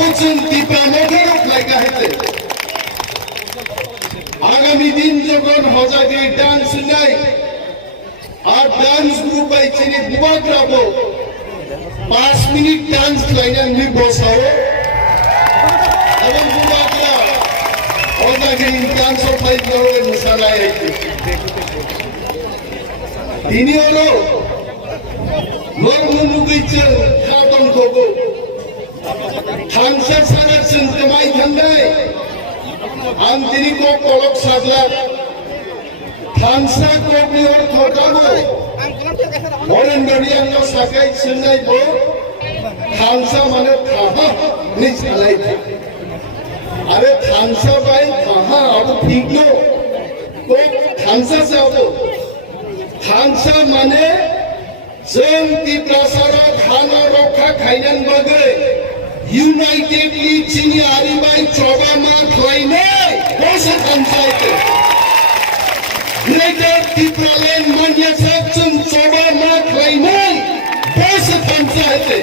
বছর টিপ্রামোটেরও লাগা হয়েছে আগামী দিন যখন হজাগিরি ডান্স নাই আর ডান্স গ্রুপ আইছিনি বুবাক রাবো 5 মিনিট ডান্স লাইনে আমি বসাও এবং বুবাকরা হজাগিরি ডান্স ফাই করে মুসালাই আইছে তিনি হলো নরমুনুগিছে খাতন কোগো থানসা সারাছেন তোমাই থান্দাই আম তিনি কো কলক সাজলা থানসা কোগনি ওর থটাবো ওরেন গড়িয়াঙ্গ সাকাই সিনাই বো থানসা মানে থাহা নিচ আলাই আরে থানসা বাই থাহা আবু ঠিক নো তো থানসা সে আবু থানসা মানে जों टिप्रासारा खाना रखा खाइनान बागै इउनाइटेडलि चिनि आरिबाय चबा मा खाइनाय बसे थानसायते ग्रेटर टिप्रालेन मानिया जों चबा मा खाइनाय बसे थानसायते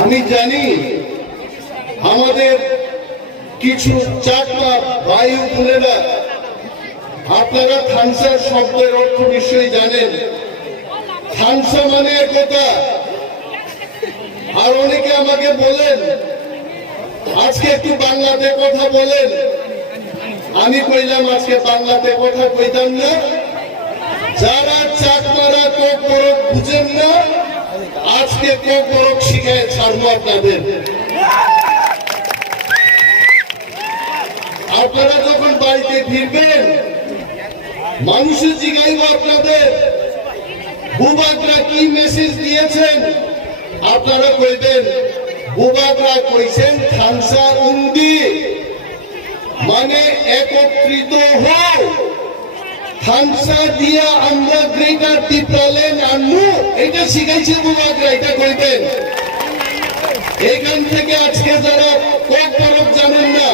আমি জানি আমাদের কিছু চাকমা ভাই বোনেরা আপনারা থানসা শব্দের অর্থ নিশ্চয়ই জানেন থানসা মানে একতা আর অনেকে আমাকে বলেন আজকে একটু বাংলাতে কথা বলেন আমি কইলাম আজকে বাংলাতে কথা কইতাম না যারা চাকমারা কোক বরক বুঝেন না আজকে কোক বরক শিখায় ছাড়বো আপনাদের আপনারা যখন বাড়িতে ফিরবেন মানুষের জিগাইব আপনাদের বুবাকরা কি মেসেজ দিয়েছেন আপনারা কইবেন বুবাকরা কইছেন থানসা উন্দি মানে একত্রিত হও থানসা দিয়া আমরা গ্রেটার টিপ্রালেন আনু এটা শিখাইছে বুবাকরা এটা কইবেন এখান থেকে আজকে যারা কোক বরক জানেন না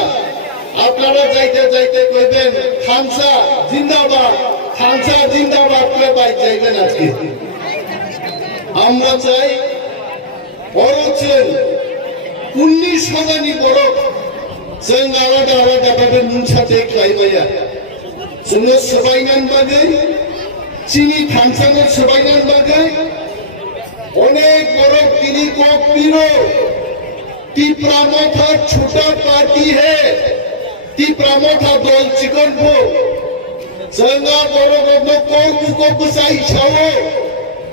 আপনারা যাইতে যাইতে কইবেন থানসা জিন্দাবাদ থানসা জিন্দাবাদ করে পাই যাইবেন আজকে আমরা চাই বড়ছেন 19 হাজারই বড় जों आलादा आलादा भाবে নুন সাথে খাইবায়া जोङो सबायनान बागै চিনি থানসানের সবাইনান বাগै অনেক বড় তিনি কোক পিরো টিপ্রামোঠা ছোটা পার্টি है টিপ্রামোঠা দল চিকন ভো जोङो বড় বড় কোরবুকো বুসাই ছাও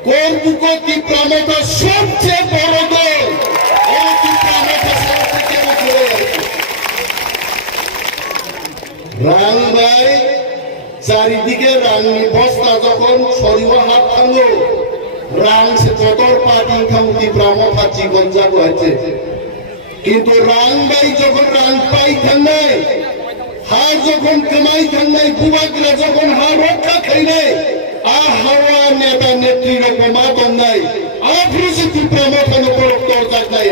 কোরবুকো টিপ্রামোঠা সবচেয়ে বড় দল এই টিপ্রামোঠা সবথেকে বড় রাং ভাই চারিদিকে রাংনি বস্তা যখন সরিয়ে হাত থাকলো রাং সে কতর পাটি খাউতি টিপ্রামোঠা জীবন যাবো আছে কিন্তু রাং ভাই যখন রাং পাই থানাই হার যখন কামাই থানাই বুবাকরা যখন হার রক্ষা খাই নাই আ হাওয়া নেতা নেত্রী রকম মা বন্ধাই আফ্রিসি টিপ্রামোঠা নপরক তোর জায়গায়